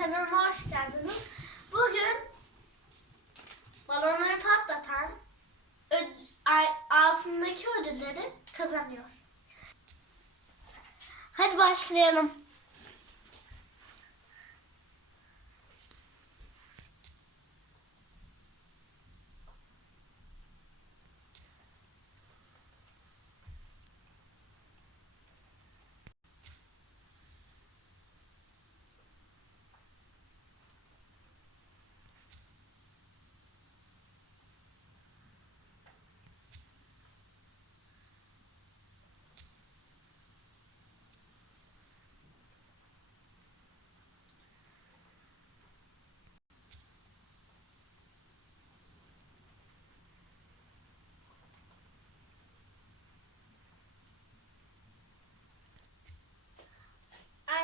kanalıma hoş geldiniz. Bugün balonları patlatan altındaki ödülleri kazanıyor. Hadi başlayalım.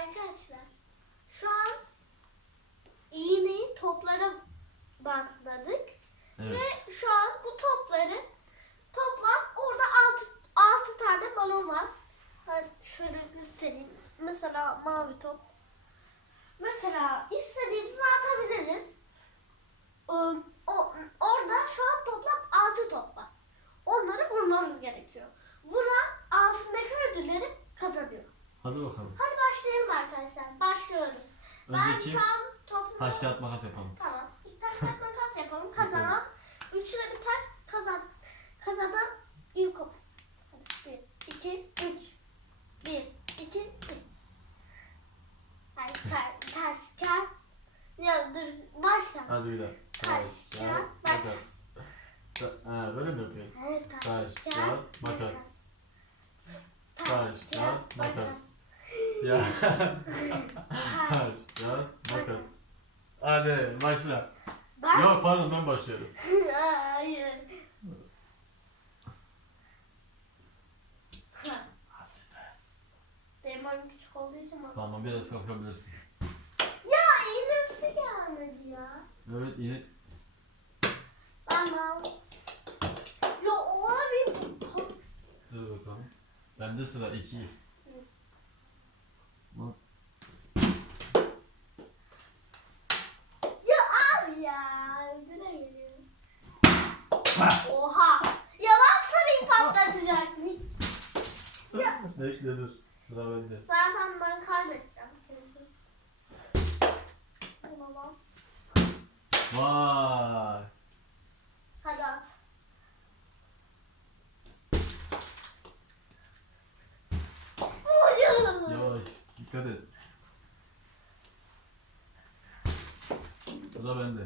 Arkadaşlar şu an iğneyi toplara bantladık. Evet. Ve şu an bu topları toplam orada 6 6 tane balon var. Ben şöyle göstereyim. Mesela mavi top. Mesela istediğimizi atabiliriz. Um, o, orada şu an toplam 6 top var. Onları vurmamız gerekiyor. Vuran altındaki ödülleri kazanıyor. Hadi bakalım. Hadi başlayalım arkadaşlar. Başlıyoruz. ben Önceki şu an topu... taş kağıt makas yapalım. Tamam. İlk taş kağıt makas yapalım. Kazanan. Üçle biter. Kazan. Kazanan ilk. Hadi. Bir, iki, üç. Bir, iki, üç. Hadi taş, taş, kağıt. Ya dur başla. Hadi bir daha. Taş, kağıt, makas. Ta- Ha, böyle mi yapıyoruz? Evet, Taş, kağıt, makas. Taş, kağıt, makas. Ya. Taş, kağıt, makas. Hadi başla. Ben... Yok pardon ben başlıyorum. Hayır. Benim boyum küçük olduğu için bak. Tamam biraz kalkabilirsin. Ya iğnesi gelmedi ya. Evet yine Ben ben. Ya o abi. dur bakalım. Bende sıra 2. Ya abi ya. Ödüne geliyor. Oha. Ya ben sarıyı patlatacaktım. Ya. Bekle dur. Sıra bende. Zaten ben kaybedeceğim kesin. Tamam. Vay. Hadi at. Yavaş. Dikkat et. Sıra bende.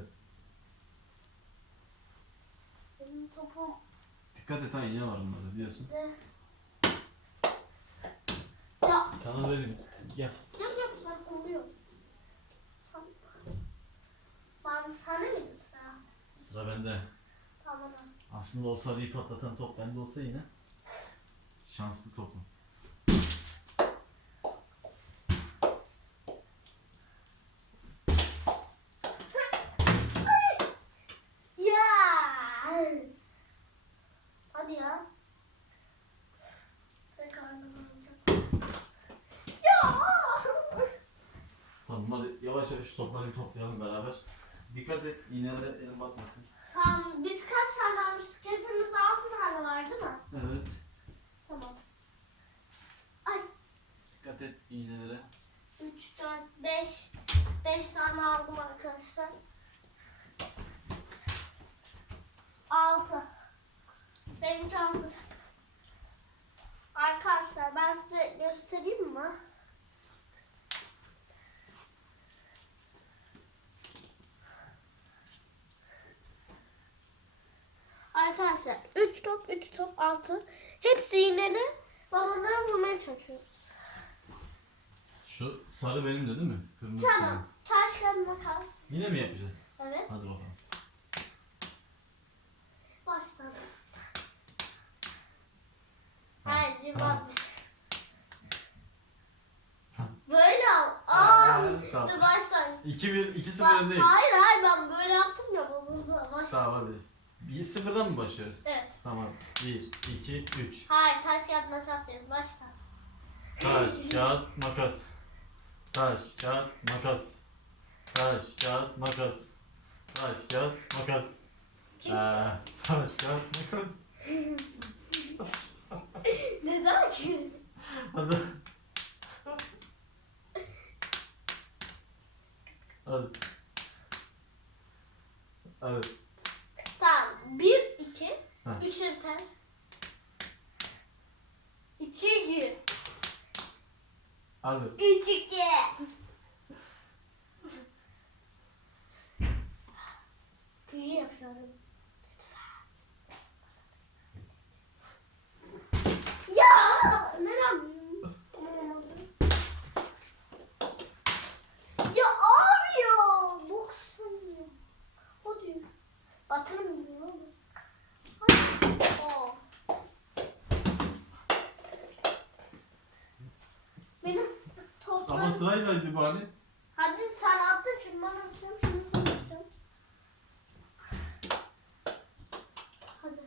Benim topum Dikkat et ha iğne var bunlarda biliyorsun. de. Sana vereyim. Gel. yok yok vuruyorum. Sen... Ben sana mıydı sıra? Sıra bende. Tamam. Aslında o sarıyı patlatan top bende olsa yine şanslı topum. Ya. Hadi ya. Tekrar alacağım. Ya. Tamam hadi yavaş yavaş şu topları bir toplayalım beraber. Dikkat et iğnelere elin batmasın. Tamam biz kaç tane almıştık? Hepimizde altı tane var değil mi? Evet. Tamam. Ay. Dikkat et iğnelere. 3, 4, 5. 5 tane aldım arkadaşlar. 6. Benimki hazır. Arkadaşlar ben size göstereyim mi? Arkadaşlar 3 top 3 top 6 hepsi iğneli balonlara vurmaya çalışıyoruz. Şu sarı benim de değil mi? Kırmızı Tamam. Taş kağıt makas. Yine mi yapacağız? Evet. Hadi bakalım. Başladım. Ha, Hayır vazgeç. Böyle al. Aa. Tamam. Dur baştan. 2-1, 2-0 Bak, öndeyim. hayır hayır ben böyle yaptım ya bozuldu. Baştan. Tamam hadi. Bir sıfırdan mı başlıyoruz? Evet. Tamam. 1, 2, 3. Hayır taş kağıt makas yapın baştan. Taş, kağıt, makas. Taş, kağıt, makas. Taş, kağıt, makas. Taş, kağıt, makas. Aa, taş, kağıt, makas. Neden ki? Hadi. Hadi. Hadi. Ha. Üçe biter. İki, iki. Hadi. Üç, iki. Büyü yapıyorum. Ya! Neden? Ya abi ya! Boksun ya. Hadi. Batırmayayım oğlum. Hadi. Oo. Benim Ama sıraylaydı bu hani. Hadi sen attın şimdi ben atacağım şimdi sen atacaksın. Hadi.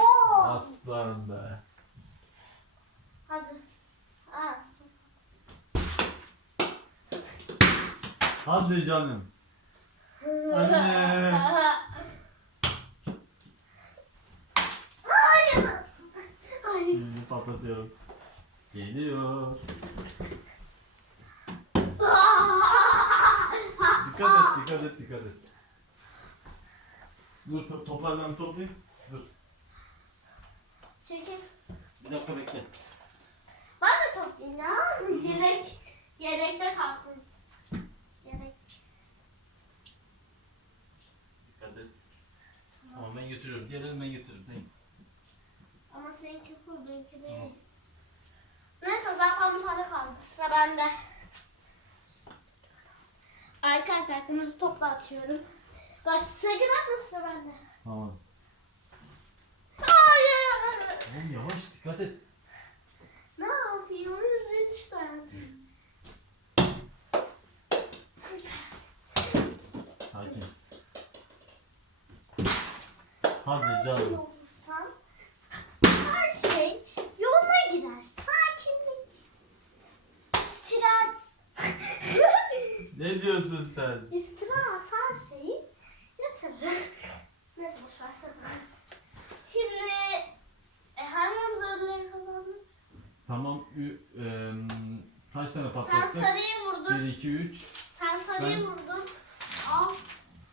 Oo! Aslan be. Hadi. Aa, Hadi canım. Anne. Hayır. Hayır. Şimdi patlatıyorum. Geliyor. Dikkat et, dikkat et, dikkat et. Dur to- toplar ben toplayayım. Dur. Çekil. Bir dakika bekle. Ben de toplayayım ya. Yedek. Yedekte kalsın. Yedek. Dikkat et. Tamam ben götürüyorum. Diğerlerini ben götürürüm. Sen. Ama seninki full benimki değil. Neyse zaten bir tane kaldı. Sıra bende. Arkadaşlar kırmızı topla atıyorum. Bak mi sıra bende? Tamam. Hayır. Oğlum yavaş dikkat et. Ne yapayım? Üzülmüş tane. Sakin. Hadi canım. olursan her şey yoluna gider. Sakinlik. İstirahat. Ne diyorsun sen? İstirahat her şeyi yatırır. Neyse boş versene. Şimdi e, hangimiz ödülleri kazandı? Tamam. Ü, em, kaç tane Sen patlattık? sarıyı vurdun. 1, 2, 3. Sen sarıyı Ben- vurdun. Al.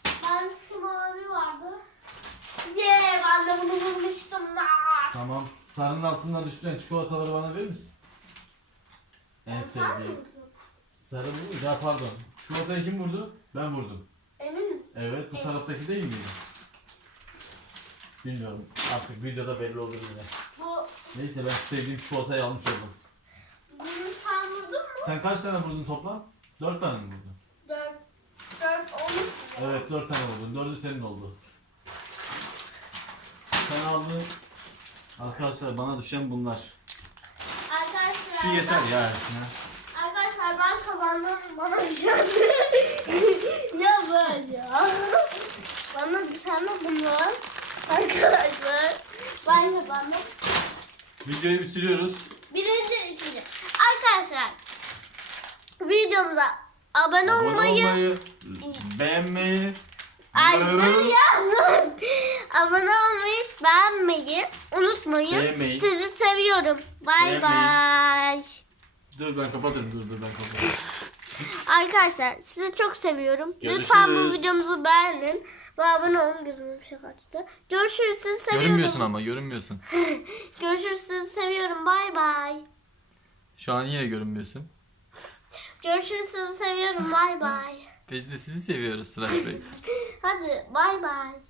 Ben şu mavi vardı. Ye ben de bunu vurmuştum da. Tamam. Sarının altından düşen çikolataları bana verir misin? En Sen mi sevdiğim. vurdun? Sarı mı? Ya pardon. Çikolatayı kim vurdu? Ben vurdum. Emin misin? Evet bu Evet. taraftaki değil miydi? Bilmiyorum. Artık videoda belli olur yine. Bu Neyse ben sevdiğim çikolatayı almış oldum. bunu sen vurdun mu? Sen kaç tane vurdun toplam? Dört tane mi vurdun? Dört. Dört olmuş mu? Evet dört tane vurdun. Dördü senin oldu. Sen aldın. Arkadaşlar bana düşen bunlar. Arkadaşlar Şu yeter ben, ya hepsine. Arkadaşlar ben kazandım. Bana düşen ya böyle ya. Bana de bunlar. Arkadaşlar ben kazandım. Videoyu bitiriyoruz. Birinci, ikinci. Arkadaşlar videomuza abone, Abone olmayı, beğenmeyi, Ay dur ya. abone olmayı, beğenmeyi unutmayın. Beğenmeyin. Sizi seviyorum. Bay Beğenmeyin. bay. Dur ben kapatırım dur dur ben kapatırım. Arkadaşlar sizi çok seviyorum. Lütfen bu videomuzu beğenin. Ve abone olun gözüme bir şey kaçtı. Görüşürüz sizi seviyorum. Görünmüyorsun ama görünmüyorsun. Görüşürüz sizi seviyorum. Bay bay. Şu an yine görünmüyorsun. Görüşürüz sizi seviyorum. Bay bay. Biz de sizi seviyoruz Sıraç Bey. Hadi bay bay.